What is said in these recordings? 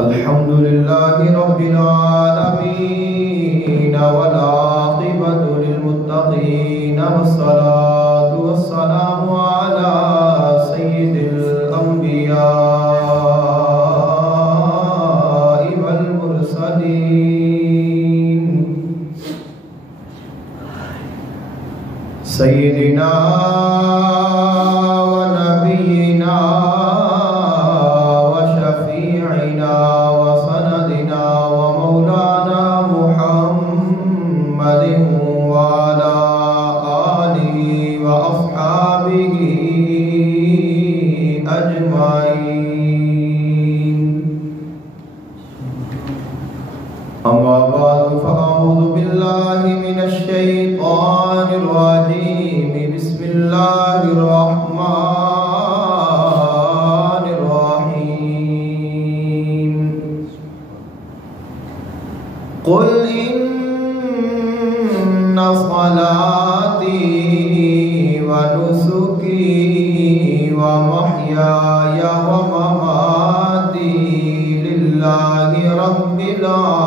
الحمد لله رب العالمين والعاقبة للمتقين والصلاة والسلام على سيد الأنبياء والمرسلين سيدنا ونبينا وشفيعنا وسندنا ومولانا محمد وعلى آله وأصحابه أجمعين. أما بعد فأعوذ بالله من الشيطان الرجيم. بسم الله الرحمن الرحيم. قل إن صلاتي ونسكي ومحياي ومماتي لله رب العالمين.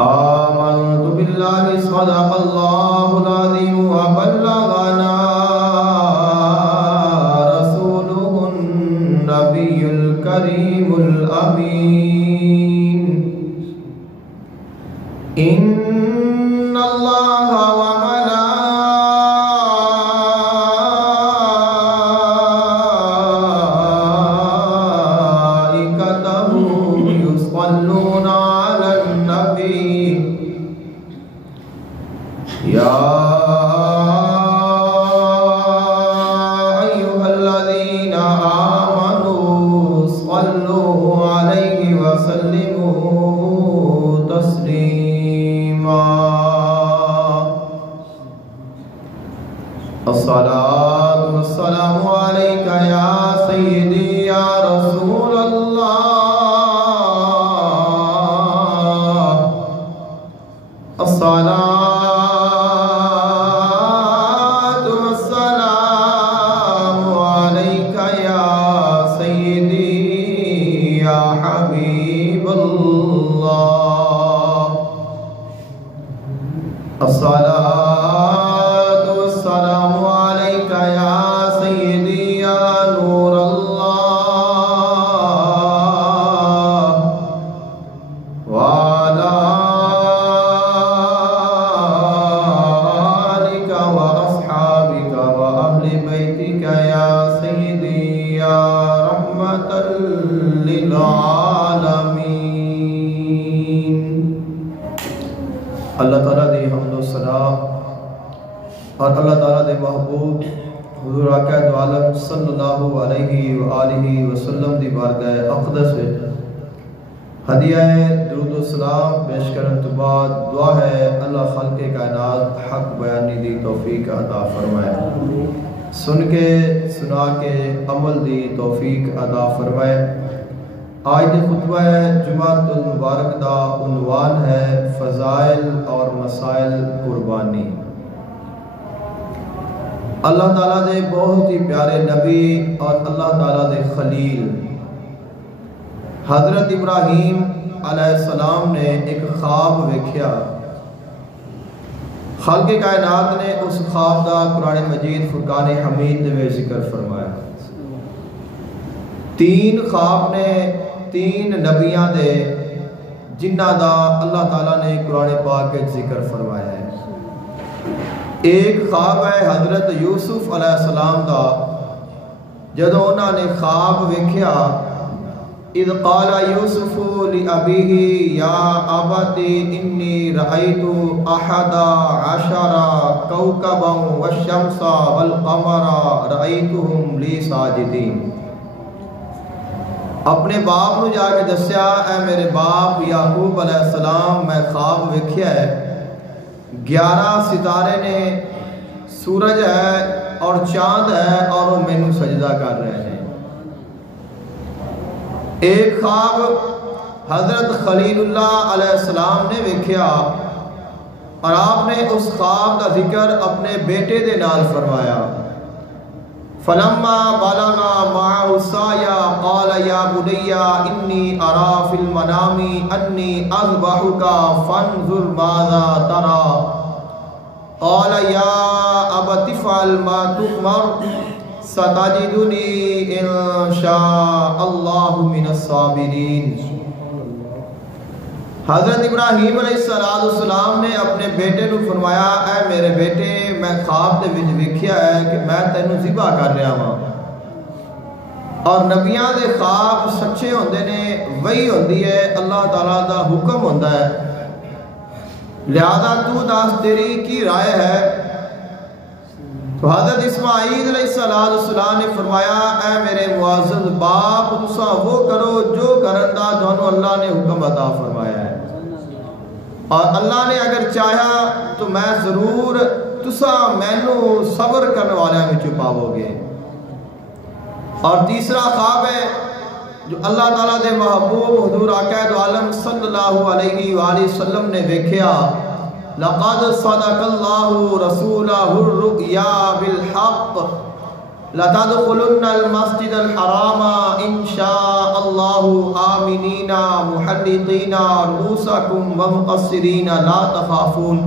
آمنت بالله صدق الله العظيم وبلغنا رسوله النبي الكريم الأمين. إن الله وملائكته يصلون على النبي يا أيها الذين آمنوا صلوا عليه وسلموا تسليما. الصلاة والسلام عليك يا سيدي يا رسول الله. الصلاة والسلام عليك يا سيدي يا حبيب الله. الصلاة والسلام عليك يا سيدي يا نور الله وعلى آلك وأصحابك وأهل بيتك يا سيدي يا رحمة للعالمين. اللہ تعالیٰ دی حمد و ثنا اور اللہ تعالیٰ دے محبوب حضور آقا دو عالم صلی اللہ علیہ وآلہ وسلم دی بارگاہ اقدس وچ ہدیہ درود و سلام پیش کرن تو بعد دعا ہے اللہ خالق کائنات حق بیانی دی توفیق عطا فرمائے، سن کے سنا کے عمل دی توفیق عطا فرمائے۔ آج دے خطبہ جمعۃ المبارک دا عنوان ہے فضائل اور مسائل قربانی۔ اللہ تعالیٰ دے بہت ہی پیارے نبی اور اللہ تعالیٰ دے خلیل حضرت ابراہیم علیہ السلام نے ایک خواب ویکھیا۔ خالق کائنات نے اس خواب دا قرآن مجید فرقان حمید میں ذکر فرمایا۔ تین خواب نے تین نبیاں دے جنہ دا اللہ تعالیٰ نے قرآن پاک کے ذکر فرمایا ہے۔ ایک خواب ہے حضرت یوسف علیہ السلام دا، جدو انہوں نے خواب ویکھیا اذ قال یوسف لأبیہ یا ابتی انی رأیت احد عشر کوکبا والشمس والقمر رأیتہم لی ساجدین۔ اپنے باپ نو جا کے دسیا اے میرے باپ یعقوب علیہ السلام میں خواب ویکھیا ہے 11 ستارے نے، سورج ہے اور چاند ہے اور وہ مینوں سجدہ کر رہے ہیں۔ ایک خواب حضرت خلیل اللہ علیہ السلام نے ویکھیا اور آپ نے اس خواب کا ذکر اپنے بیٹے دے نال فرمایا۔ فلما بلغ معه السعي قال يا بني إني أرى في المنام أني أذبحك فانظر ماذا ترى قال يا أبت افعل ما تؤمر ستجدني إن شاء الله من الصابرين۔ حضرت ابراہیم علیہ السلام نے اپنے بیٹے نو فرمایا اے میرے بیٹے میں خواب دے وچ ویکھیا ہے کہ میں تینوں ذبح کر رہا ہاں، اور نبیاں دے خواب سچے ہوندے نے، وحی ہوندی ہے، اللہ تعالیٰ دا حکم ہوندا ہے، لہذا تو دس تیری کی رائے ہے؟ تو حضرت اسماعیل علیہ السلام نے فرمایا اے میرے معزز باپ تسا وہ کرو جو کرن دا تانوں اللہ نے حکم عطا فرمایا ہے، اور اللہ نے اگر چاہا تو میں ضرور تسا مینوں صبر کرنے والے میں چھپاؤ گے۔ اور تیسرا خواب ہے جو اللہ تعالیٰ دے محبوب حضور آقا دو عالم صلی اللہ علیہ وآلہ وسلم نے دیکھیا، لقد صدق اللہ رسولہ الرؤیا بالحق لتدخلن المسجد الحرام انشاء اللہ آمنین محلقین رؤوسکم ومقصرین لا تخافون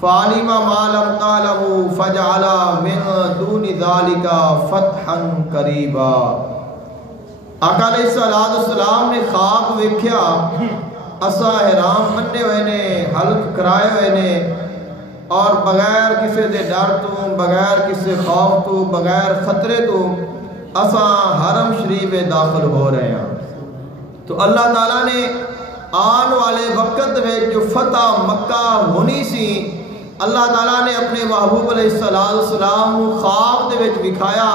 فعلم ما لم تعلموا فجعل من دون ذلك فتحا قریبا۔ آقا علیہ السلام نے خواب ویکھیا، اسا حرام بننے ہوئے نے، حلق کرائے ہوئے نے، اور بغیر کسی دے ڈر تو، بغیر کسی خوف تو، بغیر خطرے تو اسا حرم شریف داخل ہو رہے ہیں۔ تو اللہ تعالیٰ نے آن والے وقت میں جو فتح مکہ ہونی سی، اللہ تعالیٰ نے اپنے محبوب علیہ السلام خواب دے وچ دکھایا،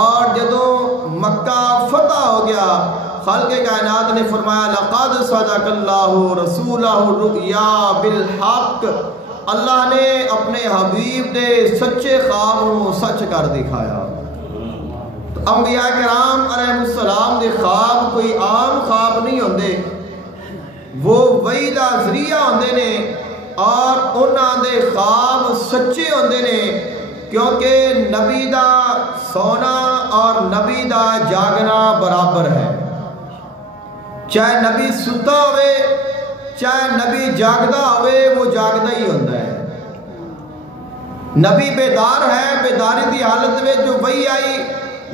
اور جدوں مکہ فتح ہو گیا خالق کائنات نے فرمایا لقد صدق اللہ رسولہ الرؤیا بالحق، اللہ نے اپنے حبیب دے سچے خواب کو سچ کر دکھایا۔ تو انبیاء کرام علیہ السلام دے خواب کوئی عام خواب نہیں ہوندے، وہ وحی دا ذریعہ ہوندے نے، اور انہاں دے خواب سچے ہوندے نے، کیونکہ نبی دا سونا اور نبی دا جاگنا برابر ہے، چاہے نبی ستا ہوئے چاہے نبی جاگدا ہوئے، وہ جاگدا ہی ہوتا ہے۔ نبی بیدار ہے، بیداری دی حالت میں جو وحی آئی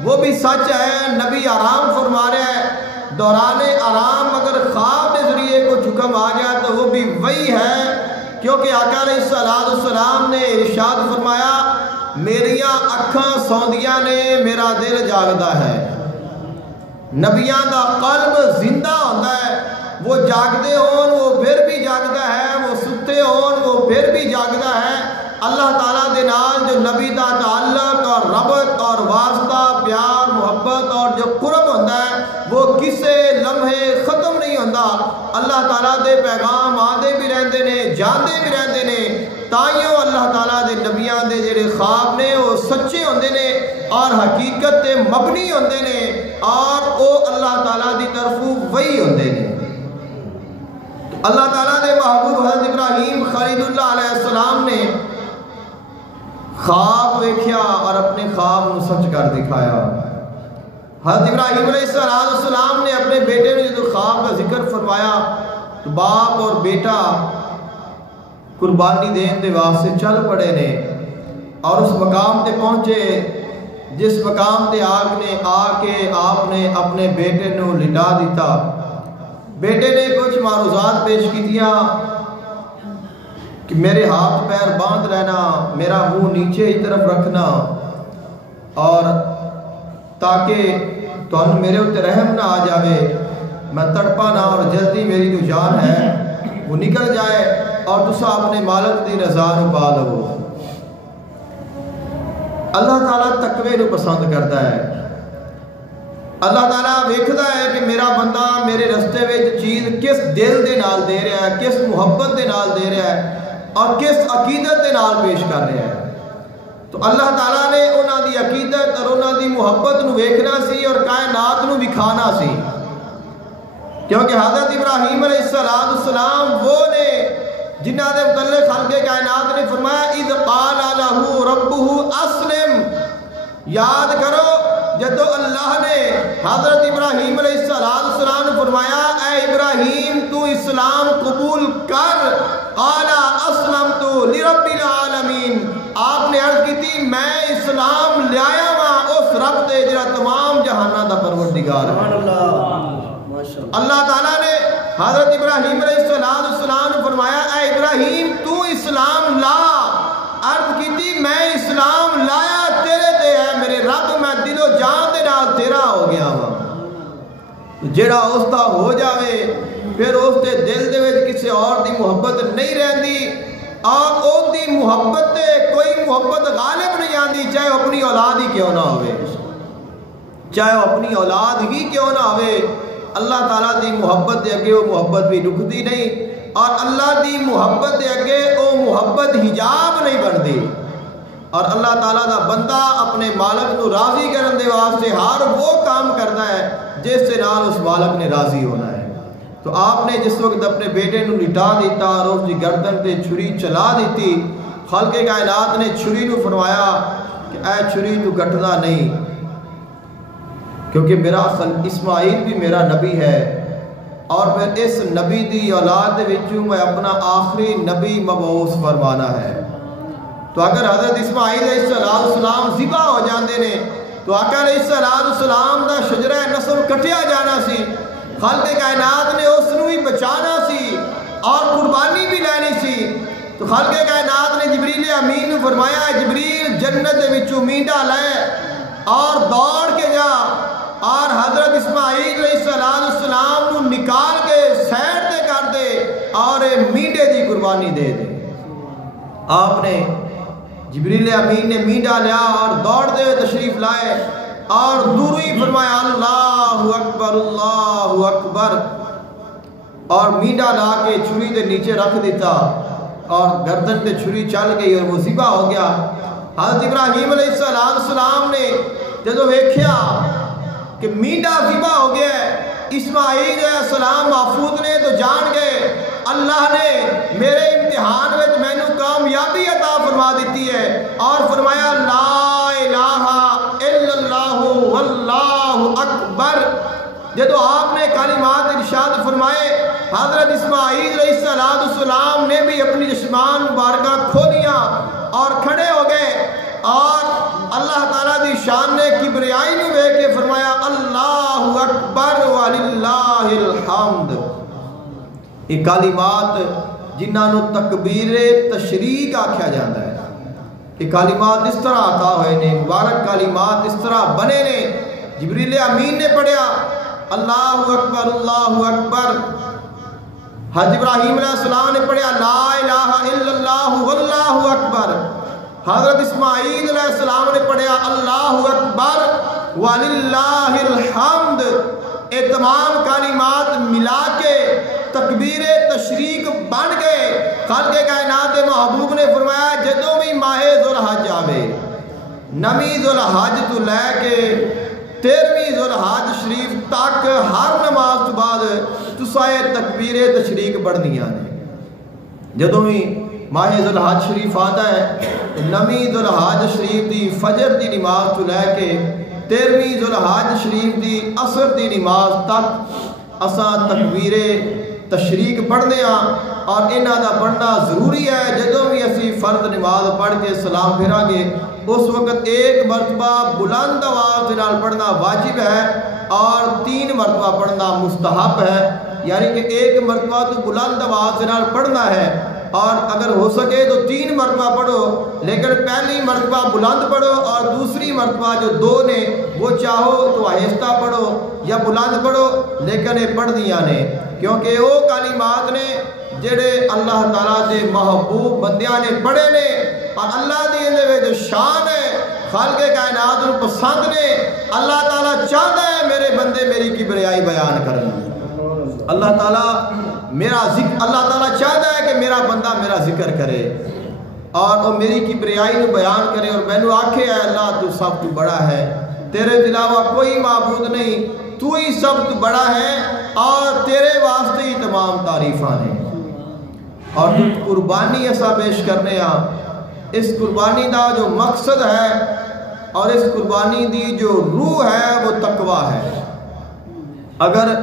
وہ بھی سچ ہے، نبی آرام فرما رہا ہے، دوران آرام اگر خواب کے ذریعے کو حکم آ گیا تو وہ بھی وحی ہے، کیونکہ آقا علیہ السلام نے ارشاد فرمایا میریاں اکھاں سوندیاں نے، میرا دل جاگدا ہے۔ نبیاں دا قلب زندہ ہوتا ہے، وہ جاگدے ہون وہ پھر بھی جاگدا ہے، وہ ستے ہون وہ پھر بھی جاگدا ہے۔ اللہ تعالیٰ دے نال جو نبی دا تعلق اور ربط اور واسطہ، پیار، محبت اور جو قرب ہوتا ہے وہ کسے لمحے ختم نہیں ہوتا۔ اللہ تعالیٰ دے پیغام آدھے بھی رہندے نے، جاندے بھی رہندے نے، تائیوں اللہ تعالیٰ دے نبیان دے جڑے خواب نے وہ سچے ہوندے نے اور حقیقت تے مبنی ہوندے نے، اور وہ اللہ تعالیٰ دی طرفوں وحی ہوندے نے۔ اللہ تعالیٰ دے محبوب حضرت ابراہیم خلیل اللہ علیہ السلام نے خواب ویکھیا اور اپنے خواب کو سچ کر دکھایا۔ حضرت ابراہیم علیہ السلام نے اپنے بیٹے نے جو خواب کا ذکر فرمایا تو باپ اور بیٹا قربانی دین دے واسطے چل پڑے نے، اور اس مقام تے پہنچے جس مقام تے آگ نے آ کے آپ نے اپنے بیٹے نو لٹا دیتا۔ بیٹے نے کچھ معروضات پیش کی دیا کہ میرے ہاتھ پیر باندھ لینا، میرا منہ نیچے ہی طرف رکھنا، اور تاکہ تو میرے اوتے رحم نہ آ جاوے، میں تڑپا نہ، اور جلدی میری جو جان ہے وہ نکل جائے، اور تسا اپنے مالک دی رضا نو پا لو۔ اللہ تعالیٰ تقوی نو پسند کرتا ہے۔ اللہ تعالیٰ ویکھدا ہے کہ میرا بندہ میرے رستے میں چیز کس دل دے نال دے رہا ہے، کس محبت دے نال دے رہا ہے، اور کس عقیدت دے نال پیش کر رہا ہے۔ تو اللہ تعالیٰ نے انہاں دی عقیدت اور انہاں دی محبت نو ویکھنا سی اور کائنات نو وکھانا سی، کیونکہ حضرت ابراہیم علیہ السلام وہ نے جنہ دے متعلق خالق کائنات نے فرمایا اذ قال لہ ربہ اسلم، یاد کرو جدو اللہ نے حضرت ابراہیم علیہ السلام نے فرمایا اے ابراہیم تو اسلام قبول کر، قال اسلمت لرب العالمین، آپ نے عرض کی تھی میں اسلام لے آیا ہوں اس رب دے جڑا تمام جہاناں دا پروردگار ہے۔ اللہ تعالیٰ نے حضرت ابراہیم علیہ السلام نے فرمایا اے ابراہیم تو اسلام لا، عرض کی تھی میں اسلام لایا تیرے تے ہے میرے رب، میں دل و جان دے نال تیرا ہو گیا ہوں۔ جڑا اس دا ہو جاوے پھر اس دے دل دے وچ کسی اور دی محبت نہیں رہندی، اور او دی محبت تے کوئی محبت غالب نہیں آندی، چاہے اپنی اولاد ہی کیوں نہ ہوئے، چاہے اپنی اولاد ہی کیوں نہ ہوئے۔ اللہ تعالیٰ دی محبت دے اگے وہ محبت بھی رکھتی نہیں، اور اللہ دی محبت دے اگے وہ محبت حجاب نہیں بنتی۔ اور اللہ تعالیٰ دا بندہ اپنے مالک نو راضی کرن دے واسطے ہر وہ کام کرتا ہے جس سے نال اس مالک نے راضی ہونا ہے۔ تو آپ نے جس وقت اپنے بیٹے نو لٹا دیتا اور اس کی گردن پہ چھری چلا دیتی، خالق کائنات نے چھری نو فرمایا کہ اے چھری تو کٹنا نہیں، کیونکہ میرا اسماعیل بھی میرا نبی ہے، اور پھر اس نبی دی اولاد دے وچوں میں اپنا آخری نبی مبعوث فرمانا ہے۔ تو اگر حضرت اسماعیل علیہ السلام ذبح ہو جاندے نے تو آقا علیہ السلام دا شجرہ نسب کٹیا جانا سی، خالق کائنات نے اس نو بھی بچانا سی اور قربانی بھی لینی سی۔ تو خالق کائنات نے جبریل امین نے فرمایا جبریل جنت دے وچوں مینڈا لے اور دوڑ کے جا اور حضرت اسماعیل علیہ السلام نو نکال کے سیٹ تے کر دے اور مینڈے دی قربانی دے دے۔ آپ نے جبریل امین نے مینڈا لیا اور دوڑ دے تشریف لائے اور دوروں ہی فرمایا اللہ اکبر اللہ اکبر، اور مینڈا لا کے چھری دے نیچے رکھ دیتا اور گردن تے چھری چل گئی اور وہ ذبح ہو گیا۔ حضرت ابراہیم علیہ السلام نے جدو ویکھیا کہ مینڈا ذبح ہو گیا ہے، اسماعیل علیہ السلام محفوظ نے، تو جان گئے اللہ نے میرے امتحان میں مینو کامیابی عطا فرما دیتی ہے، اور فرمایا لا الہ الا اللہ واللہ اکبر۔ جدو آپ نے کلمات ارشاد فرمائے حضرت اسماعیل علیہ السلام نے بھی اپنی جسمان مبارکہ کھولیاں اور کھڑے ہو گئے، اور اللہ تعالیٰ دی شان نے کبریائی نو بے کے فرمایا اللہ اکبر وللہ الحمد۔ یہ کلمات جنہاں نو تکبیر تشریق آکھیا جاتا ہے، یہ کلمات اس طرح عطا ہوئے نے، مبارک کلمات اس طرح بنے نے۔ جبریل امین نے پڑھیا اللہ اکبر اللہ اکبر، حضرت ابراہیم علیہ السلام نے پڑھیا لا الہ الا اللہ واللہ اکبر، حضرت اسماعیل علیہ السلام نے پڑھیا اللہ اکبر وللہ الحمد۔ یہ تمام کلمات ملا کے تکبیر تشریق بن گئے۔ خالق کائنات محبوب نے فرمایا جدوں بھی ماہ ذوالحج آوے، نویں ذوالحج تو لے کے 13ویں ذوالحج شریف تک ہر نماز تو بعد تسائے تکبیر تشریق پڑھنیاں نے۔ جدوں بھی ماہ ذوالحج شریف آتا ہے، نویں ذوالحج شریف دی فجر دی نماز تو لے کے 13ویں ذوالحج شریف دی عصر دی نماز تک اساں تکبیر تشریق پڑھنے ہاں، اور انہاں دا پڑھنا ضروری ہے۔ جدوں بھی اسی فرض نماز پڑھ کے سلام پھیران گے اس وقت ایک مرتبہ بلند آواز نال پڑھنا واجب ہے اور 3 مرتبہ پڑھنا مستحب ہے، یعنی کہ ایک مرتبہ تو بلند آواز نال پڑھنا ہے، اور اگر ہو سکے تو 3 مرتبہ پڑھو، لیکن پہلی مرتبہ بلند پڑھو اور دوسری مرتبہ جو 2 نے وہ چاہو تو آہستہ پڑھو یا بلند پڑھو، لیکن یہ پڑھ دیا نے، کیونکہ وہ کلمات نے جڑے اللہ تعالیٰ دے محبوب بندیاں نے پڑھے نے، اور اللہ دی اندے جو شان ہے خالق کائنات کو پسند نے۔ اللہ تعالیٰ چاہتا ہے میرے بندے میری کبریائی بیان کرنا، اللہ تعالیٰ اللہ تعالیٰ چاہتا ہے کہ میرا بندہ میرا ذکر کرے اور وہ میری کبریائی کو بیان کرے، اور میں نے آکھے ہے اللہ تو سب تو بڑا ہے، تیرے علاوہ کوئی معبود نہیں، تو ہی سب تو بڑا ہے اور تیرے واسطے ہی تمام تعریفاں ہیں۔ اور قربانی ایسا پیش کرنے ہاں، اس قربانی دا جو مقصد ہے اور اس قربانی دی جو روح ہے وہ تقوی ہے۔ اگر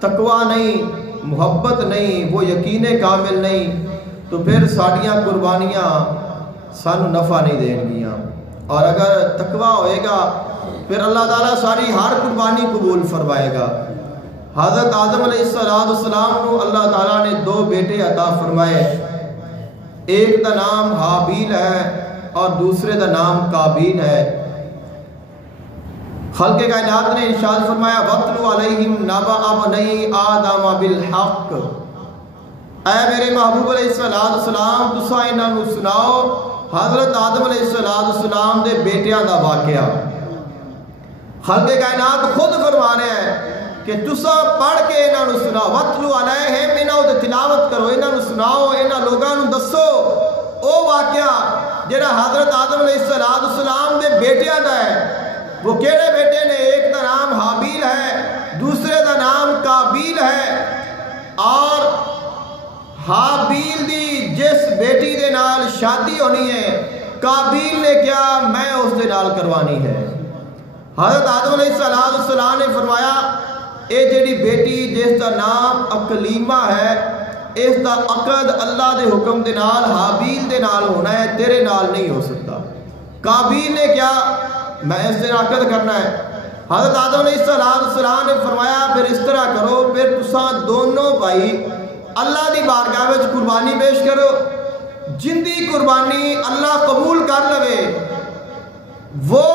تقوی نہیں، محبت نہیں، وہ یقین کامل نہیں، تو پھر ساڑیاں قربانیاں سانو نفع نہیں دین گیاں۔ اور اگر تقوی ہوئے گا پھر اللہ تعالیٰ ساری ہر قربانی قبول فرمائے گا۔ حضرت آدم علیہ السلام کو اللہ تعالیٰ نے 2 بیٹے عطا فرمائے، ایک دا نام حابیل ہے اور دوسرے دا نام قابیل ہے۔ خلق کائنات نے ارشاد فرمایا وَاتْلُ عَلَيْهِمْ نَبَأَ ابْنَيْ آدَمَ بِالْحَقِّ، اے میرے محبوب علیہ السلام تساں انہاں نوں سناؤ حضرت آدم علیہ السلام دے بیٹیاں دا واقعہ۔ خلق کائنات خود فرما رہے ہیں کہ تساں پڑھ کے انہاں نوں سناؤ، وَاتْلُ عَلَيْهِمْ، انہاں دے تلاوت کرو، انہاں نوں سناؤ، انہاں لوگاں نوں دسو او واقعہ جڑا حضرت آدم علیہ السلام دے بیٹیاں دا ہے۔ وہ کیڑے بیٹے نے؟ ایک دا نام حابیل ہے، دوسرے دا نام قابیل ہے۔ اور حابیل دی جس بیٹی دے نال شادی ہونی ہے، قابیل نے کیا میں اس دے نال کروانی ہے۔ حضرت آدم علیہ السلام نے فرمایا اے جیڑی بیٹی جس دا نام اقلیمہ ہے، اس دا عقد اللہ دے حکم دے نال حابیل دے نال ہونا ہے، تیرے نال نہیں ہو سکتا۔ قابیل نے کیا میں اس دے عقد کرنا ہے۔ حضرت آدم علیہ السلام نے فرمایا پھر اس طرح کرو، پھر تساں دونوں بھائی اللہ دی بارگاہ وچ قربانی پیش کرو، جن دی قربانی اللہ قبول کر لوے وہ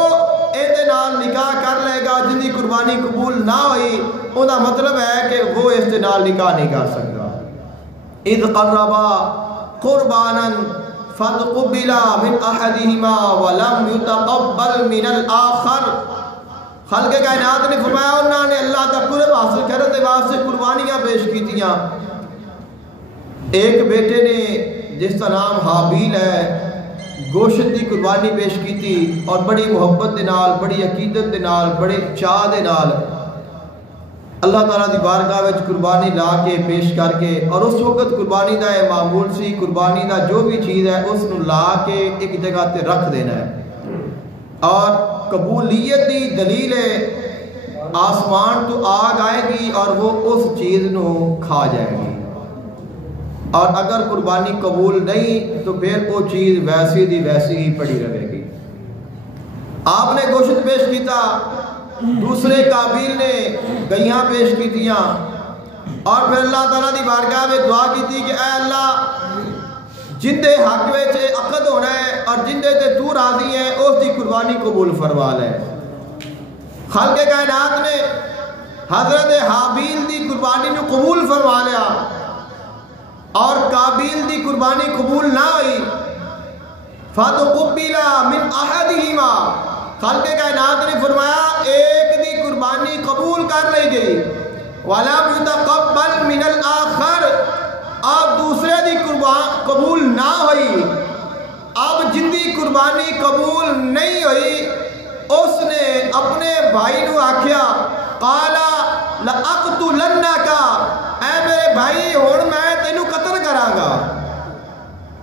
اے نال نکاح کر لے گا، جن دی قربانی قبول نہ ہوئی ان کا مطلب ہے کہ وہ اس دے نال نکاح نہیں کر سکتا۔ اذ قربا قربانا فتقبل من احدهما ولم يتقبل من الاخر، خلق کائنات نے فرمایا انہوں نے اللہ کا قرب حاصل کرنے کے واسطے قربانیاں پیش کیتیاں۔ ایک بیٹے نے جس کا نام حابیل ہے گوشت دی قربانی پیش کیتی، اور بڑی محبت دے نال، بڑی عقیدت دے نال، بڑے چاہ دے نال اللہ تعالیٰ دی بارگاہ وچ قربانی لا کے پیش کر کے، اور اس وقت قربانی دا یہ معمول سی، قربانی دا جو بھی چیز ہے اس نو لا کے ایک جگہ تے رکھ دینا ہے، اور قبولیت دی دلیل ہے آسمان تو آگ آئے گی اور وہ اس چیز نو کھا جائے گی، اور اگر قربانی قبول نہیں تو پھر وہ چیز ویسی دی ویسی ہی پڑی رہے گی۔ آپ نے گوشت پیش کیتا، دوسرے قابیل نے گئیاں پیش کیتیاں، اور پھر اللہ تعالیٰ دی بارگاہ میں دعا کی کہ اے اللہ جن دے حق وچ عقد ہونا ہے اور جن دے تے تو راضی ہے اس دی قربانی قبول فرما لے۔ خالق کائنات نے حضرت حابیل دی قربانی نو قبول فرما لیا، اور قابیل دی قربانی قبول نہ ہوئی، فَتُقُبِّلَ مِنْ أَحَدِهِمَا، خالق کائنات نے فرمایا ایک دی قربانی قبول کر لی گئی، وَلَمْ يُتَقَبَّلْ مِنَ الْآخَرِ، اب دوسرے دی قربانی قبول نہ ہوئی۔ اب جن دی قربانی قبول نہیں ہوئی اس نے اپنے بھائی نو آکھیا قَالَ لَأَقْتُلَنَّكَ، اے میرے بھائی ہون میں تینوں قتل کراں گا،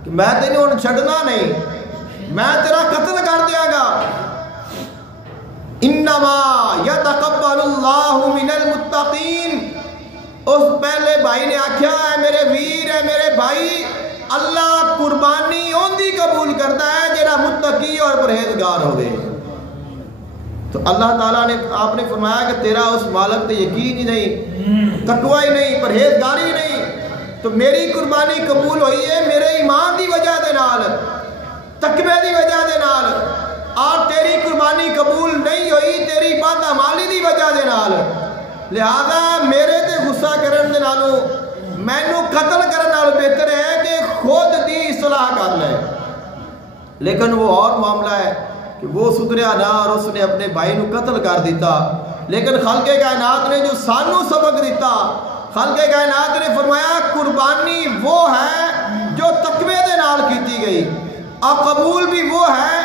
میں تینوں ہون چھڑنا نہیں، میں تیرا قتل کر دیا گا۔ انما یتقبل اللہ من المتقین، اس پہلے بھائی نے آکھیا ہے میرے ویر ہے میرے بھائی، اللہ قربانی ان دی قبول کرتا ہے جڑا متقی اور پرہیزگار ہوئے۔ تو اللہ تعالیٰ نے آپ نے فرمایا کہ تیرا اس مالک تے یقین ہی نہیں، تقوی ہی نہیں، پرہیزگاری ہی نہیں، تو میری قربانی قبول ہوئی ہے میرے ایمان دی وجہ دے نال، تقوی دی وجہ دے نال، اور تیری قربانی قبول نہیں ہوئی تیری بدعمالی دی وجہ دے نال، لہذا میرے تے غصہ کرن دے نالوں مینوں قتل کرن نال بہتر ہے کہ خود دی اصلاح کر لے۔ لیکن وہ اور معاملہ ہے کہ وہ سدھریا نہ اور اس نے اپنے بھائی نو قتل کر دیتا۔ لیکن خالق کائنات نے جو سانو سبق دیتا، خالق کائنات نے فرمایا قربانی وہ ہے جو تقوی دے نال کیتی گئی، اور قبول بھی وہ ہے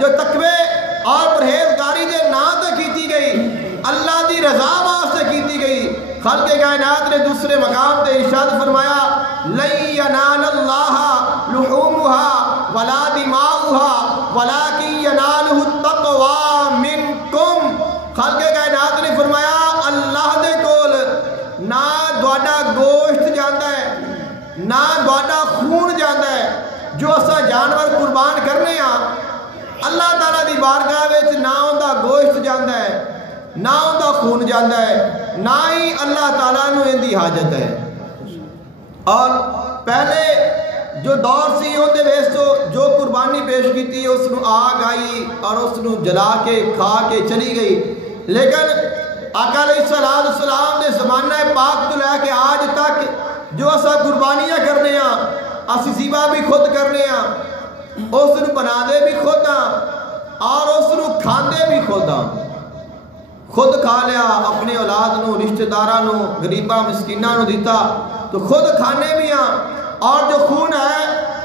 جو تقوی اور پرہیزگاری دے نام تے کیتی گئی، اللہ دی رضا واسطے کیتی گئی۔ خالق کائنات نے دوسرے مقام تے ارشاد فرمایا لن ینال اللہ لحومها ولا دماؤها ولكن يناله التقوى بارگاہ وچ نہ اوندا گوشت جاندا ہے نہ اوندا خون جاندا ہے نہ ہی اللہ تعالیٰ نو ان دی حاجت ہے. اور پہلے جو دور سی اندے وچ تو جو قربانی پیش کیتی اس نو آگ آئی اور اس نو جلا کے کھا کے چلی گئی. لیکن آقا علیہ السلام دے زمانہ پاک تو لے کے آج تک جو اسا قربانیاں کرنے ہاں اسی ذبح بھی خود کرنے ہاں اس نو بنا دے بھی خود ہاں اور اس نو کھاندے بھی خود ہاں. خود کھا لیا اپنے اولاد نو رشتہ داراں نو غریباں مسکیناں نو دیتا تو خود کھانے بھی ہاں. اور جو خون ہے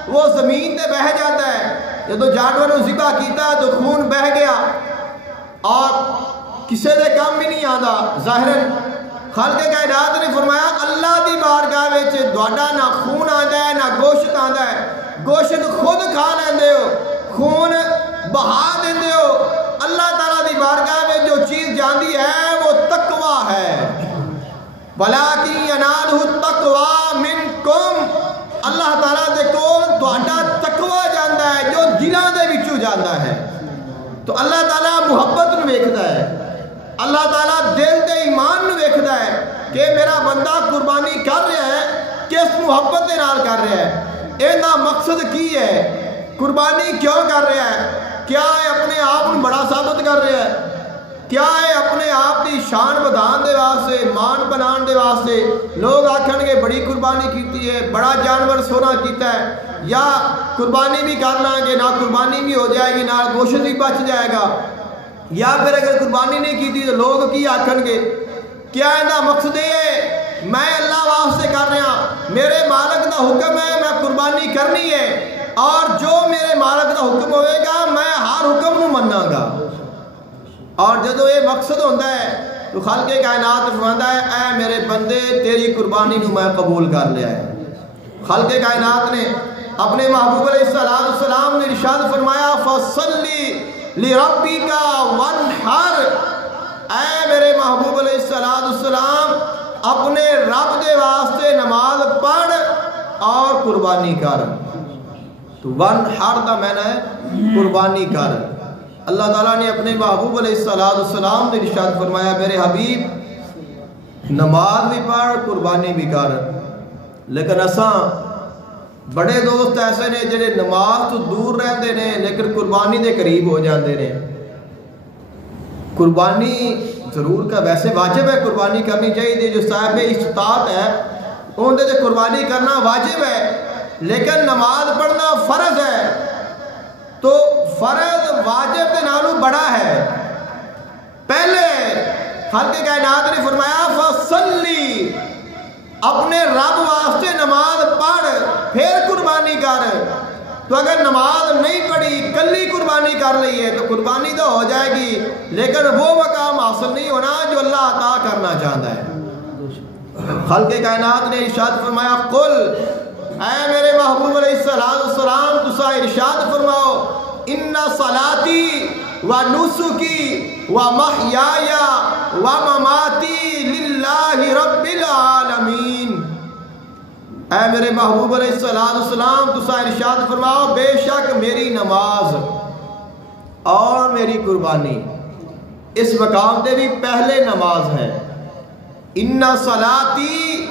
وہ زمین تے بہہ جاتا ہے. جدو جانور نو ذبح کیتا تو خون بہہ گیا اور کسے دے کام بھی نہیں آندا. ظاہراً خالق کائنات نے فرمایا اللہ دی بارگاہ وچ تہاڈا نہ خون آندا ہے نہ گوشت آندا ہے. گوشت خود کھا لیندے ہو خون بہا دیندے ہو. اللہ تعالیٰ دی بارگاہ میں جو چیز جاندی ہے وہ تقوی ہے. وَلَٰكِن يَنَالُهُ التَّقْوَىٰ مِنْكُمْ. اللہ تعالیٰ دے کول تہاڈا تقوی جاندا ہے جو دلاں دے وچوں جاندا ہے. تو اللہ تعالیٰ محبت نو ویکھدا ہے. اللہ تعالیٰ دل دے ایمان نو ویکھدا ہے کہ میرا بندہ قربانی کر رہا ہے کس محبت دے نال کر رہا ہے. ایندا مقصد کی ہے قربانی کیوں کر رہا ہے. کیا ہے اپنے آپ کو بڑا ثابت کر رہا ہے. کیا ہے اپنے آپ کی شان بدھان دے واسطے مان بنان دے واسطے. لوگ آکھن گے بڑی قربانی کیتی ہے بڑا جانور سونا کیتا ہے یا قربانی بھی کر لیں گے نہ قربانی بھی ہو جائے گی نہ گوشت بھی بچ جائے گا. یا پھر اگر قربانی نہیں کیتی تو لوگ کی آکھن گے. کیا ہے مقصد یہ ہے میں اللہ واسطے کر رہا میرے مالک دا حکم ہے میں قربانی کرنی ہے اور جو میرے مالک دا حکم ہوئے گا میں ہر حکم نو مننا گا. اور جدو یہ مقصد ہوتا ہے تو خالق کائنات فرماتا ہے اے میرے بندے تیری قربانی نو میں قبول کر لیا ہے. خالق کائنات نے اپنے محبوب علیہ السلام نے ارشاد فرمایا فصلی لربک وانحر. اے میرے محبوب علیہ السلام اپنے رب دے واسطے نماز پڑھ اور قربانی کر. تو وانحر دا معنی ہے قربانی کر. اللہ تعالیٰ نے اپنے محبوب علیہ السلام نے ارشاد فرمایا میرے حبیب نماز بھی پڑھ قربانی بھی کر. لیکن اساں بڑے دوست ایسے نے جڑے نماز تو دور رہتے نے لیکن قربانی دے قریب ہو جاندے نے. قربانی ضرور کا ویسے واجب ہے قربانی کرنی چاہیے. جو صاحب استطاعت ہے ان دے قربانی کرنا واجب ہے لیکن نماز پڑھنا فرض ہے. تو فرض واجب کے نالوں بڑا ہے. پہلے خالق کائنات نے فرمایا فصلی اپنے رب واسطے نماز پڑھ پھر قربانی کر. تو اگر نماز نہیں پڑھی کلی قربانی کر لی ہے تو قربانی تو ہو جائے گی لیکن وہ مقام حاصل نہیں ہونا جو اللہ عطا کرنا چاہتا ہے. خالق کائنات نے ارشاد فرمایا قل اے میرے محبوب علیہ السلام تسا ارشاد فرماؤ ان صلاتی و نسکی و محیای و مماتی للہ رب العالمین. اے میرے محبوب علیہ السلام تسا ارشاد فرماؤ بے شک میری نماز اور میری قربانی اس مقام دے بھی پہلے نماز ہے. ان صلاتی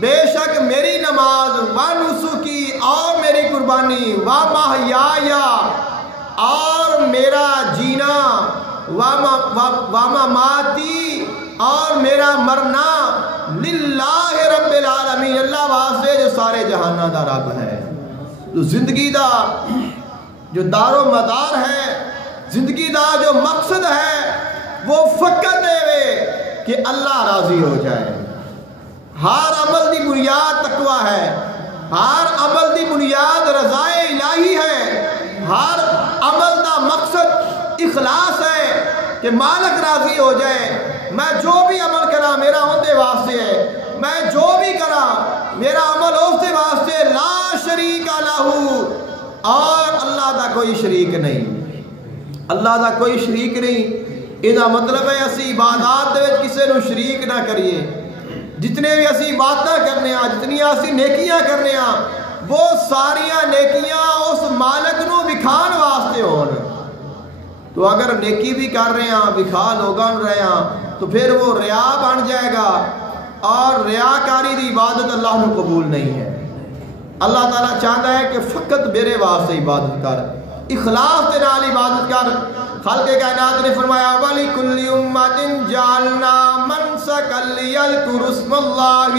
بے شک میری نماز و نسکی اور میری قربانی و محیایا اور میرا جینا و مماتی اور میرا مرنا للہ رب العالمین اللہ واسطے جو سارے جہانہ دا رب ہے. تو زندگی دا جو دار و مدار ہے زندگی دا جو مقصد ہے وہ فقط ہے کہ اللہ راضی ہو جائے. ہر عمل دی بنیاد تقوی ہے. ہر عمل دی بنیاد رضا الہی ہے. ہر عمل دا مقصد اخلاص ہے کہ مالک راضی ہو جائے. میں جو بھی عمل کرا میرا اندے واسطے ہے. میں جو بھی کرا میرا عمل اس دے واسطے لا شریک لہو اور اللہ دا کوئی شریک نہیں. اللہ دا کوئی شریک نہیں. یہ مطلب ہے اسی عبادات دے کسی نو شریک نہ کریے. جتنے بھی اسی باتیں کرنے ہاں جتنی اسی نیکیاں کرنے ہاں وہ ساریاں نیکیاں اس مالک نو وکھان واسطے ہون. تو اگر نیکی بھی کر رہے ہیں وکھا لوگاں رہے ہیں تو پھر وہ ریا بن جائے گا، اور ریاکاری دی عبادت اللہ نے قبول نہیں ہے۔ اللہ تعالیٰ چاہتا ہے کہ فقط میرے واسطے عبادت کر، اخلاص کے نال عبادت کر۔ خالق کائنات نے فرمایا وَلِكُلِّ أُمَّةٍ جَعَلْنَا مَنْسَكًا لِيَذْكُرُوا اسْمَ اللَّهِ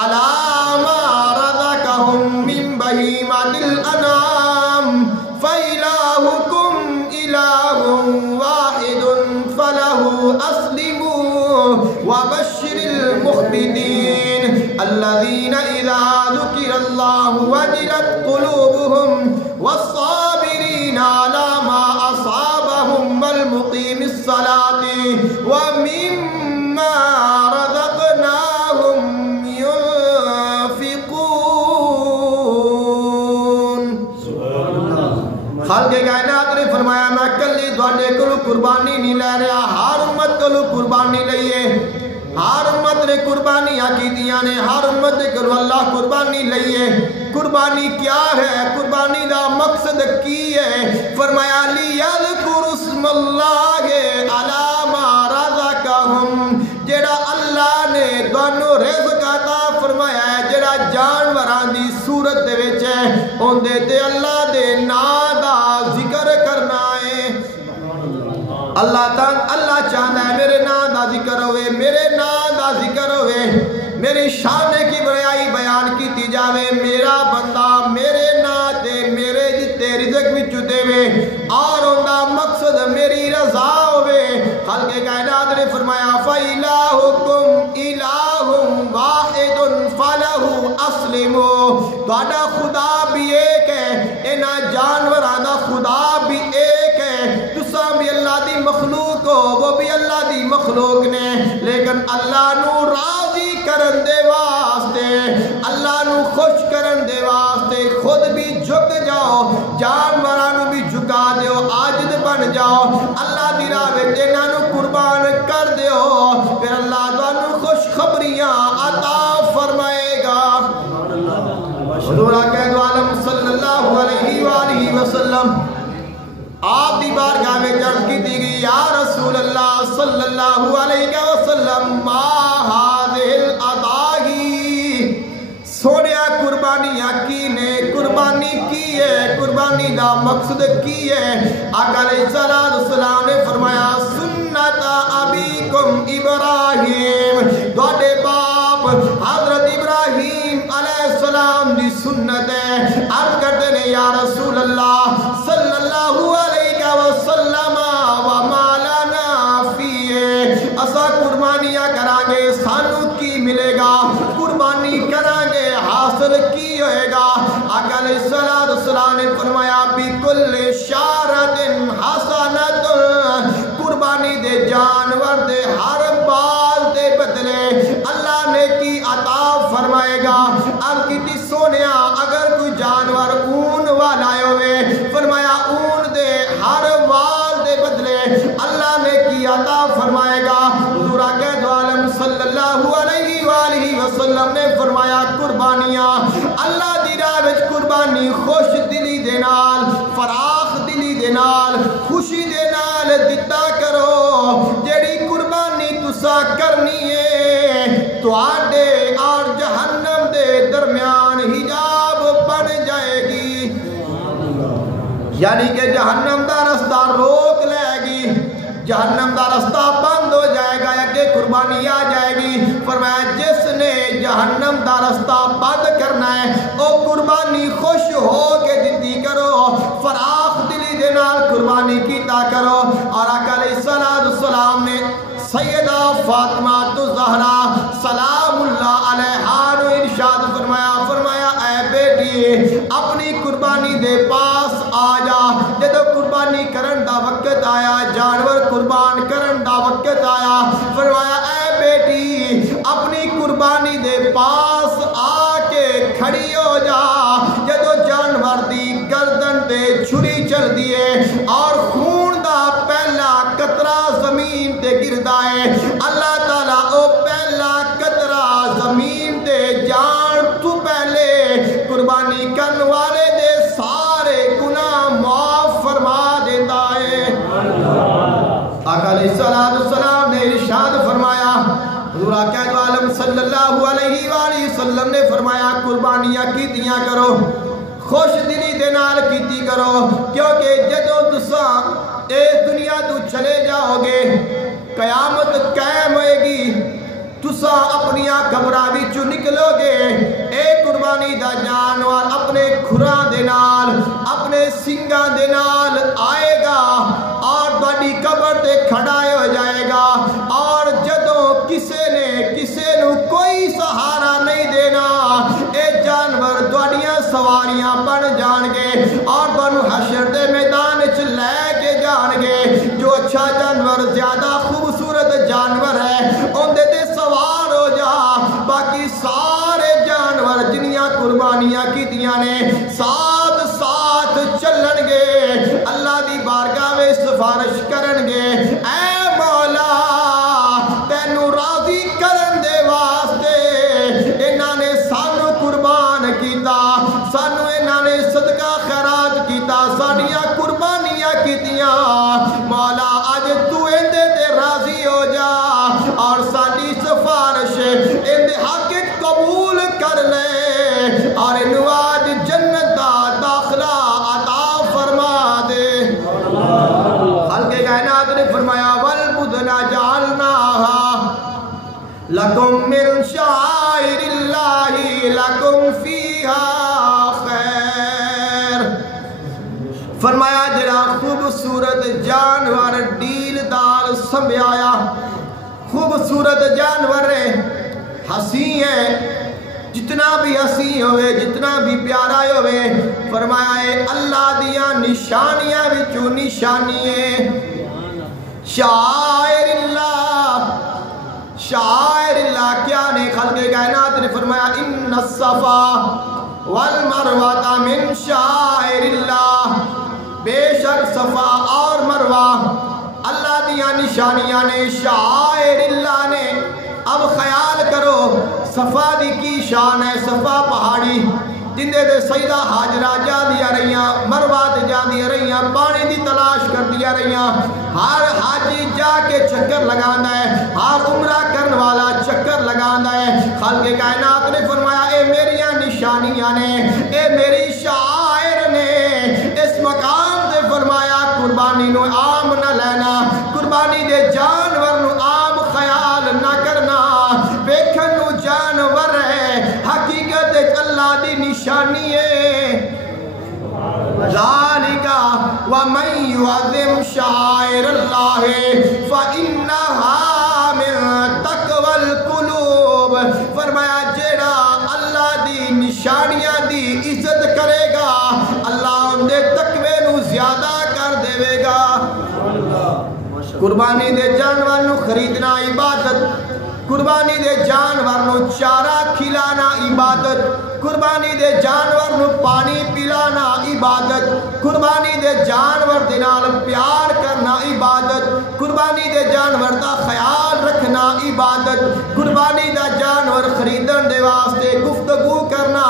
عَلَىٰ مَا رَزَقَهُم مِّن بَهِيمَةِ الْأَنْعَامِ فَإِلَٰهُكُمْ إِلَٰهٌ وَاحِدٌ فَلَهُ أَسْلِمُوا وَبَشِّرِ الْمُخْبِتِينَ الَّذِينَ إِذَا ذُكِرَ اللَّهُ وَجِلَتْ قُلُوبُهُمْ وَالصَّابِرِينَ عَلَىٰ مَا أَصَابَهُمْ وَالْمُقِيمِ الصَّلَاةِ وَمِمَّا رَزَقْنَاهُمْ خالق کائنات نے فرمایا میں کلی تواڈے کولوں قربانی نہیں لے رہا، ہر امت کولوں قربانی لئیے۔ ہر امت نے قربانیاں کیتیاں نے، ہر امت کولوں اللہ قربانی لئیے۔ قربانی کیا ہے؟ قربانی دا مقصد کی ہے؟ فرمایا لیذکروا اسم اللہ علی ما رزقہم، جڑا اللہ نے تانوں رزق عطا فرمایا ہے، جڑا جانوراں دی صورت دے وچ ہے، اون دے تے اللہ دے نام دا ذکر کرنا ہے۔ اللہ چاہتا ہے میرے نام دا ذکر ہوئے، میرے نام دا ذکر ہوئے، میری شان کی بڑائی بیان کی جاوے، میرا بندہ میرے نام تے میرے جتے رزق وچ دے وے، اور ان دا مقصد میری رضا ہوئے۔ خالق کائنات نے فرمایا فَإِلَٰهُكُمْ إِلَٰهٌ وَاحِدٌ فَلَهُ أَسْلِمُوا، تہاڈا خدا بھی ایک ہے، انہاں جانوراں دا خدا بھی ایک ہے، تساں بھی اللہ دی مخلوق ہو، وہ بھی اللہ دی مخلوق نے، لیکن اللہ نو راضی کرن دے واسطے، اللہ نو خوش کرن دے واسطے خود بھی جھک جاؤ، جانوراں نو بھی جھکا دیو، عاجز بن جاؤ، اللہ دی راہ وچ انہاں نو قربان کر دیو، پھر اللہ تانوں خوشخبریاں عطا فرمائے گا۔ حضور آقا دو عالم صلی اللہ علیہ وآلہ وسلم آپ دی بارگاہ میں عرض کی دی گئی یا رسول اللہ صلی اللہ علیہ وسلم ما هذه الاضاحی، سونیا قربانیاں کی نے، قربانی کی ہے، قربانی دا مقصد کی ہے؟ آقا علیہ السلام نے فرمایا سنت ابیکم ابراہیم، تواڈے باپ حضرت ابراہیم علیہ السلام دی سنت ہے۔ عرض کرتے ہیں یا رسول اللہ صلی اللہ علیہ وسلم وما لنا فیہ، اسا قربانیاں کران گے سانو کی ملے گا، قربانی کران گے حاصل کی ہوئے گا؟ آقا علیہ السلام نے فرمایا بکل شارت حسنت، قربانی دے جانور دے ہر بال دے بدلے اللہ نے کی عطا فرمائے گا۔ اب کتی سونیا اگر کوئی جانور اون والا ہوئے، فرمایا اون دے ہر وال دے بدلے اللہ نے کی عطا فرمائے گا۔ حضور آقا دو عالم صلی اللہ علیہ وآلہ وسلم نے فرمایا قربانیاں اللہ دی راہ وچ قربانی خوش دلی دے نال، فراخ دلی دے نال، خوشی دے نال دتا کرو۔ جیڑی قربانی تسا کرنی ہے تواڈے اور جہنم دے درمیان حجاب بن جائے گی، یعنی کہ جہنم دا رستہ روک لے گی، جہنم دا رستہ بند ہو جائے گا، یا کہ قربانی آ جائے گی۔ فرمایا جس نے جہنم دا رستہ بند کرنا ہے او قربانی خوش ہو کے دیتی کرو، فراخ دلی دے نال قربانی کیتا کرو۔ اور آقا علیہ السلام نے سیدہ فاطمہ الزہرا سلام اللہ علیہا نو ارشاد فرمایا اے بیٹی اپنی قربانی دے پاس آ جا، جدو قربانی کرن دا وقت آیا، جانور قربان کرن دا وقت آیا، فرمایا اے بیٹی اپنی قربانی دے پاس آ کے کھڑی ہو جا۔ جدو جانور دی گردن تے چھری چل دیے اور خون دا پہلا قطرہ زمین تے گردا ہے، اللہ تعالیٰ او پہلا قطرہ زمین تے جان تو پہلے قربانی کرن والے دے سارے گناہ معاف فرما دیتا ہے۔ صلی اللہ علیہ وآلہ وسلم نے فرمایا قربانیاں کیتیاں کرو، خوش دلی دے نال کیتی کرو، کیونکہ جدوں تساں اس دنیا تو چلے جاؤ گے قیامت قائم ہوئے گی، تساں اپنی قبراں وچوں نکلو گے، اے قربانی دا جانور اپنے کھراں دے نال اپنے سنگاں دے نال آئے گا اور تہاڈی قبر تے کھڑا ہو جائے گا، اور جدوں کسے نو کوئی سہارا نہیں دینا، اے جانور تہاڈیاں سواریاں بن جان گے اور تانوں حشر دے میدان وچ لے کے جان گے۔ جو اچھا جانور زیادہ خوبصورت جانور ہے اوندے تے سوار ہو جا، باقی سارے جانور جنیاں قربانیاں کیتیاں نے ساتھ ساتھ چلن گے، اللہ دی بارگاہ میں سفارش کرن گے، اے مولا تینوں راضی کرن دے واسطے انہاں نے سانو قربان کیتا، سانو انہاں نے صدقہ خیرات کیتا، ساڈیاں قربانیاں کیتیاں، مولا اج تو اندے تے راضی ہو جا اور ساڈی سفارش اندے حق قبول کر لے اور انہوں آج جنت دا داخلہ عطا فرما دے۔ خالق کائنات نے فرمایا وَالْبُدْنَ جَعَلْنَاهَا لَكُم مِّن شَعَائِرِ اللَّهِ لَكُم فِيهَا خَيْرٌ۔ فرمایا جڑا خوبصورت جانور ڈیل دار سنبھایا، خوبصورت جانور ہے، ہنسی ہے، جتنا بھی ہنسی ہوئے جتنا بھی پیارا ہوئے، فرمایا ہے اللہ دیاں نشانیاں وچوں نشانی ہے۔ شاعر اللہ، شاعر اللہ کیا نے؟ خالق کائنات نے فرمایا ان الصفا والمروہ من شاعر اللہ، بے شک صفا اور مروہ اللہ دیاں نشانیاں نے، شاعر اللہ نے۔ اب خیال کرو صفا دی کی شان ہے، صفا پہاڑی جندے دے سیدہ حاجرہ جا دیا رہیاں، مروہ تے جا دیا رہیاں، پانی دی تلاش کر دیا رہیاں، ہر حاجی جا کے چکر لگانا ہے، ہر عمرہ کرن والا چکر لگانا ہے۔ خالق کائنات نے فرمایا اے میریاں نشانیاں نے، اے میری شاعر نے، اس مقام تے فرمایا قربانی نو عام نہ لینا، قربانی دے جانور نو عام خیال نہ کرنا، ویکھن نو جانور ہے حقیقت اللہ دی نشانی ہے۔ ذالک ومن یعظم شعائر اللہ فإنہا من تقوی القلوب، فرمایا جیڑا اللہ دی نشانیاں دی عزت کرے گا اللہ ان دے تقوی نو زیادہ کر دے گا۔ قربانی دے جانور نو خریدنا عبادت، قربانی دے جانور نو چارہ کھلانا عبادت، قربانی دے جانور نو پانی پلانا عبادت، قربانی دے جانور دے نال پیار کرنا عبادت، قربانی دے جانور دا خیال رکھنا عبادت، قربانی دا جانور خریدن دے واسطے گفتگو کرنا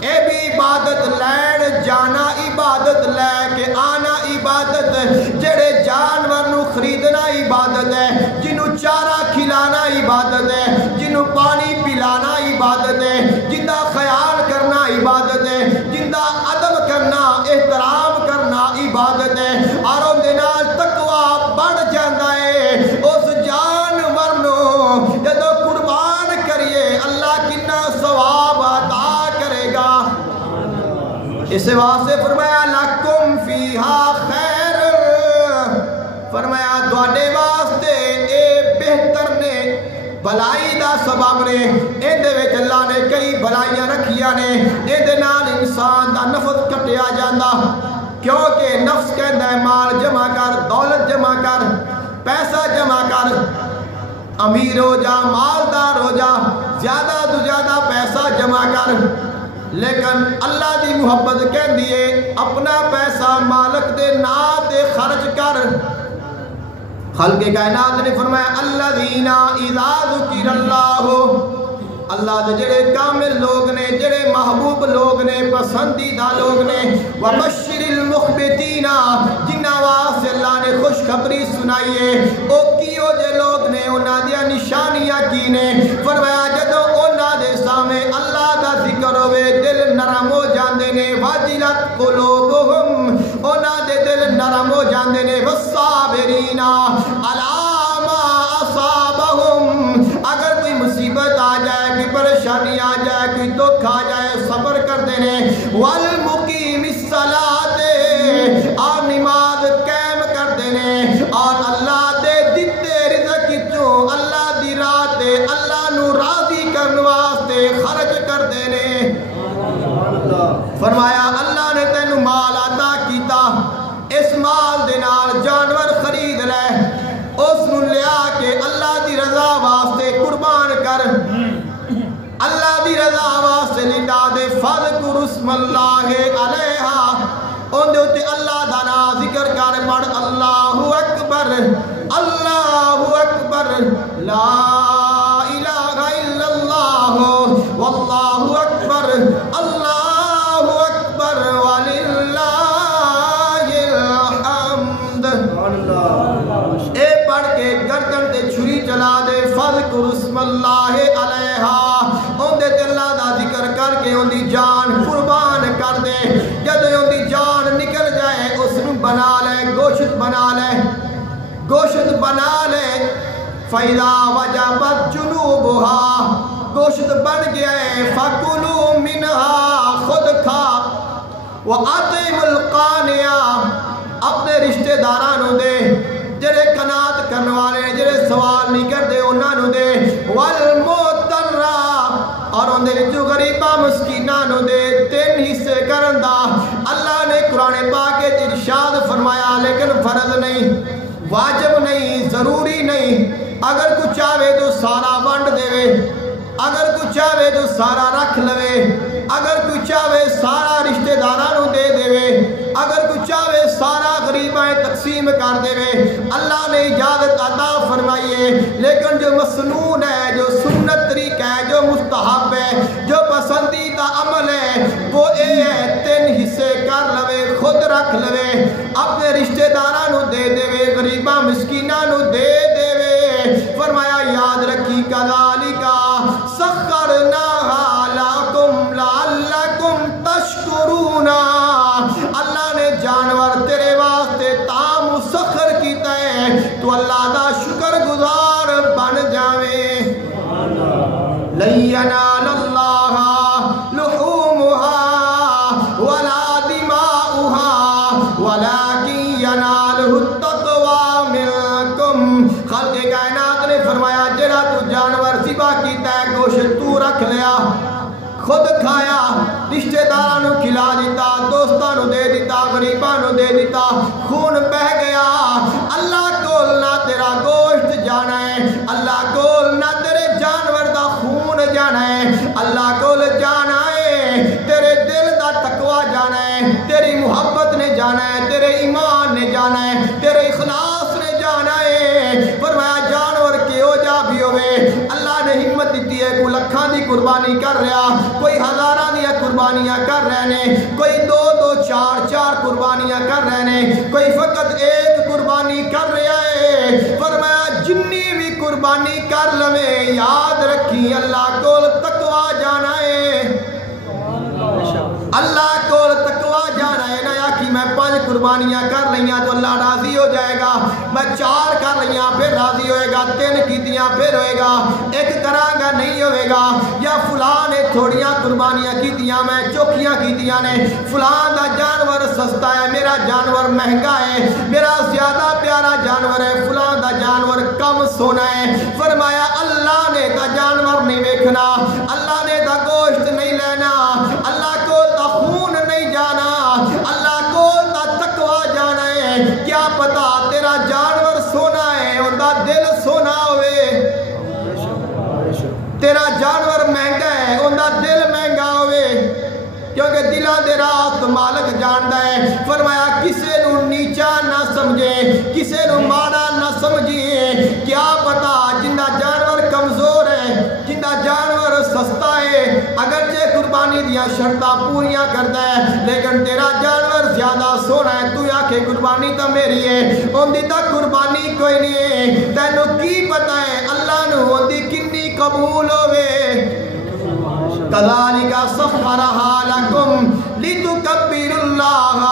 اے بھی عبادت، لین جانا عبادت، لے کے آنا عبادت، جڑے جانور نو خریدنا عبادت ہے، جنوں چارہ کھلانا عبادت ہے، جنوں پانی پلانا عبادت ہے، جندا خیال کرنا عبادت ہے، جندا ادب کرنا احترام کرنا عبادت ہے، اور ان دے نال تقوی بڑھ جاندا ہے۔ اس جانور نو جدو قربان کریے اللہ کنا ثواب عطا کرے گا۔ اس واسطے فرمایا لکم فیہا خیر، فرمایا تواڈے واسطے اے بہتر نے، بھلائی دا سبب نے، اندے وچ اللہ نے کئی بھلائیاں رکھیاں نے، اندے نال انسان دا نفس کٹیا جاندا، کیونکہ نفس کہندا ہے مال جمع کر، دولت جمع کر، پیسہ جمع کر، امیر ہو جا، مالدار ہو جا، زیادہ تو زیادہ پیسہ جمع کر، لیکن اللہ دی محبت کہندی ہے اپنا پیسہ مالک دے نام تے خرچ کر۔ خالق کائنات نے فرمایا الذین اذا ذکر اللہ، اللہ دے جڑے کامل لوگ نے، جڑے محبوب لوگ نے، پسندیدہ لوگ نے، وبشر المخبتین، جنہاں واسطے اللہ نے خوشخبری سنائی ہے، او کیو جے لوگ نے، انہاں دیاں نشانیاں کی نے؟ فرمایا جدوں الصابرین علی ما اصابہم، اگر کوئی مصیبت آ جائے، کوئی پریشانی آ جائے، کوئی دکھ آ جائے، صبر کر دینے، والمقیم الصلاۃ، اور نماز قائم کر دینے، اور اللہ دے دیتے رزق چوں اللہ دی راہ تے اللہ نو راضی کرن واسطے خرچ کر دینے۔ فرمایا اللہ نے تینوں مال عطا کیتا، اس مال دے نال جانور خرید لے، اس نو لیا کے اللہ دی رضا واسطے قربان کر، اللہ دی رضا واسطے لٹا دے، فذکر اسم اللہ علیہا، ان دے اتے اللہ دا نام ذکر کر، پڑھ اللہ اکبر اللہ اکبر لا الہ الا اللہ واللہ اکبر اللہ اکبر وللہ الحمد۔ اے پڑھ کے گردن تے چھری چلا دے، فذکر اسم اللہ علیہا، ان دے اللہ دا ذکر کر کے ان دی جان قربان کر دے، جب ان دی جان نکل جائے اس نو بنا لے، گوشت بنا لے، گوشت بنا لے، فَإِذَا وَجَبَتْ جُنُوبُهَا، گوشت بن گیا ہے، فَكُلُوا مِنْهَا، خود کھا، وَأَطْعِمُوا الْقَانِعَ، اپنے رشتہ دارانوں دے، جڑے قناعت کرنے والے جڑے سوال نہیں کرتے انہاں نوں دے، وَالْمُضْطَرَّ، اور ان دے وچوں غریباں مسکیناں نوں دے، 3 حصے کرن دا اللہ نے قرآن پاک وچ ارشاد فرمایا، لیکن فرض نہیں، واجب نہیں، ضروری نہیں، اگر کوئی چاہے تو سارا ونڈ دے، اگر کوئی چاہے تو سارا رکھ لوے، اگر کوئی چاہے سارا رشتہ دارانوں دے دے، اگر کوئی چاہے سارا غریباں تقسیم کر دے، اللہ نے اجازت عطا فرمائیے، لیکن جو مسنون ہے، جو سنت طریقہ ہے، جو مستحب ہے، جو پسندیدہ عمل ہے، وہ اے ہے 3 حصے کر لوے، خود رکھ لوے، اپنے رشتہ دارانوں دے دے، غریباں مسکینانوں دے دے۔ فرمایا یاد رکھی کذالک سخرناہا لکم لعلکم تشکرون، اللہ نے جانور تیرے واسطے تام مسخر کیتا ہے تو اللہ دا شکر گزار بن جاوے۔ لن ینال اللہ لحومها ولا دماؤها ولکن ینالہ التقوی منکم، خالق کائنات نے فرمایا جڑا تو جانور ذبح کیتا ہے، گوشت تو رکھ لیا، خود کھایا، رشتہ دارانوں کھلا دیتا، دوستانوں دے دیتا، غریبانوں دے دیتا، خون بہ گیا، اللہ کول نہ تیرا گوشت جانا ہے، اللہ کول نہ تیرے جانور دا خون جانا ہے، اللہ کول جانا ہے تیرے دل دا تقوی جانا ہے، تیری محبت نے جانا ہے، تیرے ایمان نے جانا ہے، تیرے اخلاص نے جانا ہے۔ فرمایا جانور کیوں جا بھی ہوئے، اللہ نے ہمت دیتی ہے، کوئی لکھاں دی قربانی کر رہا، کوئی ہزاراں دیا قربانیاں کر رہے نے، کوئی 2 4 قربانیاں کر رہے نے، کوئی فقط 1 قربانی کر رہا ہے۔ فرمایا جنی بھی قربانی کر لوے، یاد رکھی اللہ کول تقوی جانا ہے، اللہ کول تقوی جانا ہے، نہ آکھی میں 5 قربانیاں کر لیاں تو اللہ راضی ہو جائے گا، میں 4 کر لیاں پھر راضی ہوئے گا، 3 کیتیاں پھر ہوئے گا، 1 کراں گا نہیں ہوئے گا، یا فلاں نے تھوڑیاں قربانیاں کیتیاں میں چوکھیاں کیتیاں نے، فلاں دا جانور سستا ہے، میرا جانور مہنگا ہے، میرا زیادہ پیارا جانور ہے، فلاں دا جانور کم سونا ہے۔ فرمایا اللہ نے دا جانور نہیں ویکھنا، اللہ نے دا گوشت نہیں لینا، اللہ کو دا خون نہیں جانا، اللہ کو دا تقوی جانا ہے۔ کیا پتا تیرا جانور سونا ہے، ان دا دل سونا ہوئے، تیرا جانور مہنگا ہے، ان دا دل مہنگا ہوئے، کیونکہ دلہ دے راست مالک جاندہ ہے۔ فرمایا کسے نو نیچا نہ سمجھے، کسے نو ماڑا نہ سمجھے، کیا پتا جندہ جانور کمزور ہے، جندہ جانور سستا ہے، اگرچہ قربانی دیا شرطہ پوریاں کرتا ہے، لیکن تیرا جانور زیادہ سونا ہے، تو یا کہ قربانی تا میری ہے، ان دی تا قربانی کوئی نہیں ہے، تینو کی پتا ہے اللہ نے ان دی کنی قبول ہوئے۔ کذالک سخرھا لکم لتکبروا اللہ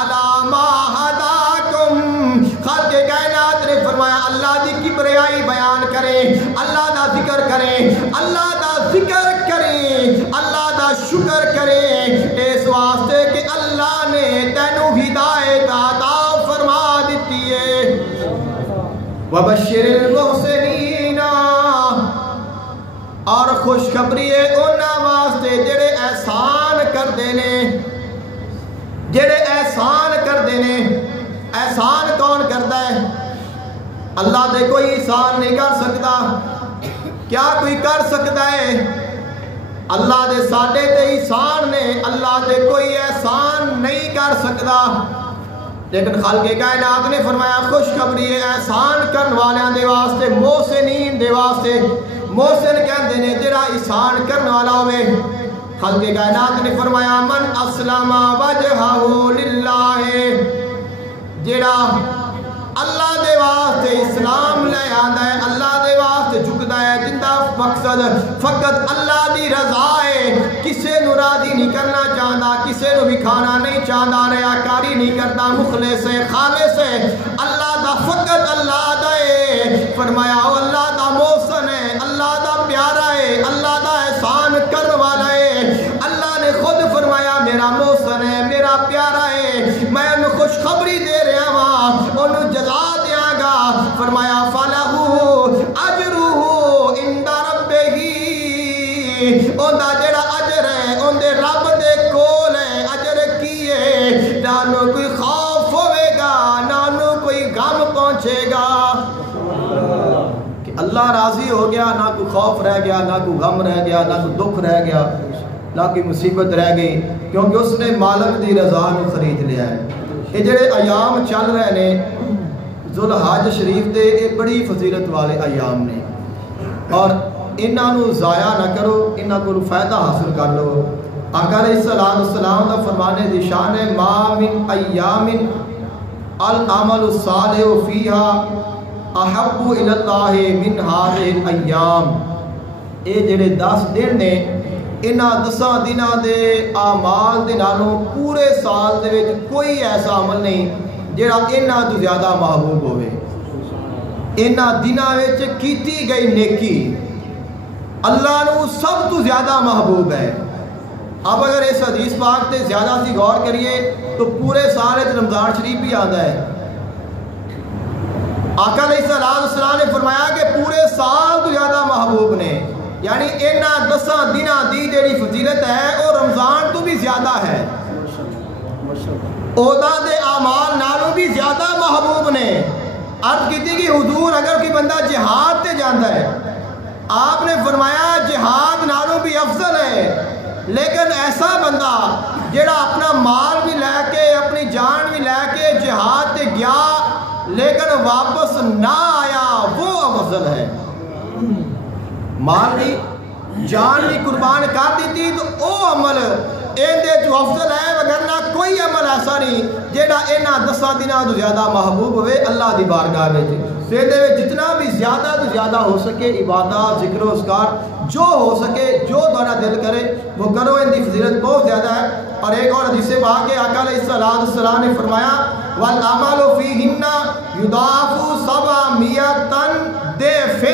علی ما ھداکم، خالق کائنات شکریائی بیان کریں، اللہ دا ذکر کریں، اللہ دا ذکر کریں، اللہ دا شکر کریں، اس واسطے کہ اللہ نے تینوں ہدایت عطا فرما دیتی ہے۔ وَبَشِّرِ الْمُحْسِنِينَ، اور خوشخبری ہے انہاں واسطے جڑے احسان کردے نے، جڑے احسان کردے نے۔ احسان کون کرتا ہے؟ اللہ دے کوئی احسان نہیں کر سکتا، کیا کوئی کر سکتا ہے؟ اللہ دے ساڈے تے احسان نے، اللہ دے کوئی احسان نہیں کر سکتا۔ لیکن خالق کائنات نے فرمایا خوشخبری ہے احسان کرن والیاں دے واسطے، محسنین دے واسطے۔ محسن کہندے نے جڑا احسان کرن والا ہوئے۔ خالق کائنات نے فرمایا من اسلم وجہہ للہ، جڑا اللہ دے واسطے اسلام لے آندا ہے، اللہ دے واسطے جھکدا ہے، جندا مقصد فقط اللہ دی رضا ہے، کسے نو راضی نہیں کرنا چاہتا، کسے نو بھی کھانا نہیں چاہتا، ریاکاری نہیں کرتا، مخلص ہے، خالص ہے، اللہ دا فقط اللہ دا ہے۔ فرمایا او اللہ دا محسن ہے، اللہ دا پیارا ہے، اللہ دا احسان کرنے والا ہے۔ اللہ نے خود فرمایا میرا محسن ہے، میرا پیارا ہے، میں انہوں خوشخبری دے رہا ہوں، انہوں جزا دیا گا۔ فرمایا فَلَهُ أَجْرُهُ عِنْدَ رَبِّهِ، اُندا جڑا اجر ہے اندے رب دے کول ہے۔ اجر کی ہے؟ نہ کوئی خوف ہوئے گا، نہ کوئی غم پہنچے گا، کہ اللہ راضی ہو گیا، نہ کوئی خوف رہ گیا، نہ کوئی غم رہ گیا، نہ کوئی دکھ رہ گیا، نہ کوئی مصیبت رہ گئی، کیونکہ اس نے مالک دی رضا نو خرید لیا ہے۔ یہ جڑے ایام چل رہے نے ذوالحج شریف دے، یہ بڑی فضیلت والے ایام نے، اور انہاں نو ضائع نہ کرو، انہاں کو فائدہ حاصل کر لو۔ آقا علیہ السلام دا فرمانے دی شان ہے ما من ایام العمل الصالح فیہا احب الی اللہ من ہذہ الایام۔ اے جڑے 10 دن نے، انہاں 10 دنوں دے اعمال دے نالوں پورے سال دے وچ کوئی ایسا عمل نہیں جڑا انہاں تو زیادہ محبوب ہوئے۔ انہاں دنوں وچ کیتی گئی نیکی اللہ نو سب تو زیادہ محبوب ہے۔ اب اگر اس حدیث پاک تے زیادہ سی غور کریے تو پورے سال رمضان شریف بھی آتا ہے۔ آقا علیہ السلام نے فرمایا کہ پورے سال تو زیادہ محبوب نے، یعنی انہاں 10 دنوں دی جڑی فضیلت ہے وہ رمضان تو بھی زیادہ ہے، اودا دے اعمال نالوں بھی زیادہ محبوب نے۔ عرض کیتی کہ حضور اگر کوئی بندہ جہاد تے جاندا ہے، آپ نے فرمایا جہاد نالوں بھی افضل ہے، لیکن ایسا بندہ جڑا اپنا مال بھی لے کے اپنی جان بھی لے کے جہاد تے گیا لیکن واپس نہ آیا، وہ افضل ہے۔ مال بھی جان بھی قربان کر دیتی تو او عمل اندے جو افضل ہے، وگرنہ کوئی عمل ایسا نہیں جیڑا انہاں 10 دنوں تو زیادہ محبوب ہوئے اللہ دی بارگاہ میں۔ سیدے میں جتنا بھی زیادہ تو زیادہ ہو سکے عبادات، ذکر و اذکار جو ہو سکے، جو تمہارا دل کرے وہ کرو، ان کی فضیلت بہت زیادہ ہے۔ اور ایک اور حدیث سے پاک ہے آقا علیہ السلام نے فرمایا وَالْعَمَلُ فِيهِنَّ يُضَاعَفُ 700 ضِعْفٍ،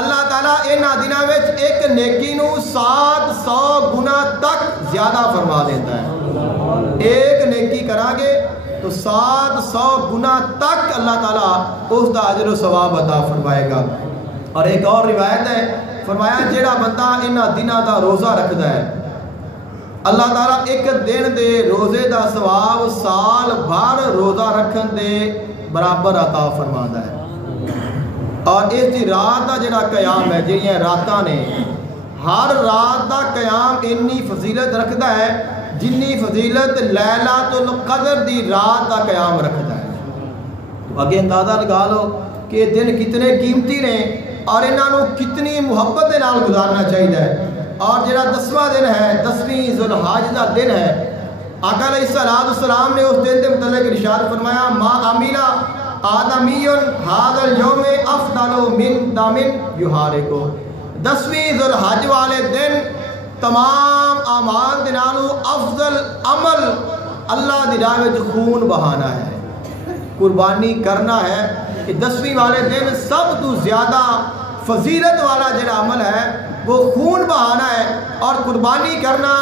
اللہ تعالیٰ انہاں دنوں وچ ایک نیکی نو 700 گنا تک زیادہ فرما دیتا ہے۔ ایک نیکی کرا گے تو 700 گنا تک اللہ تعالیٰ اس دا اجر و ثواب عطا فرمائے گا۔ اور ایک اور روایت ہے فرمایا جیڑا بندہ انہاں دنوں دا روزہ رکھدا ہے، اللہ تعالیٰ ایک دن دے روزے دا ثواب سال بھر روزہ رکھن دے برابر عطا فرماتا ہے۔ اور اس دی رات دا جڑا قیام ہے، جڑیاں راتاں نے، ہر رات دا قیام اتنی فضیلت رکھدا ہے جنی فضیلت لیلۃ القدر دی رات دا قیام رکھدا ہے۔ اگے اندازہ لگا لو کہ دن کتنے قیمتی نے اور انہاں نو کتنی محبت دے نال گزارنا چاہیے۔ اور جڑا 10واں دن ہے، 10ویں ذوالحج دا دن ہے، آقا علیہ السلام نے اس دن کے متعلق ارشاد فرمایا ما عمل آدمی ھذا اليوم افضل من دم یحارقہ۔ 10ویں ذوالحج والے دن تمام اعمال دے نالوں افضل عمل اللہ دی راہ وچ خون بہانا ہے، قربانی کرنا ہے، کہ 10ویں والے دن سب تو زیادہ فضیلت والا جڑا عمل ہے وہ خون بہانا ہے، اور قربانی کرنا،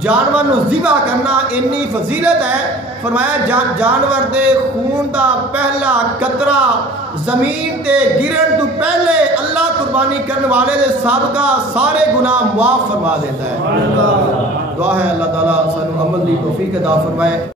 جانور نو ذبح کرنا انی فضیلت ہے۔ فرمایا جانور دے خون دا پہلا قطرہ زمین تے گرن تو پہلے اللہ قربانی کرنے والے دے سابقہ سارے گناہ معاف فرما دیتا ہے۔ دعا ہے اللہ تعالیٰ سانو عمل دی توفیق عطا فرمائے۔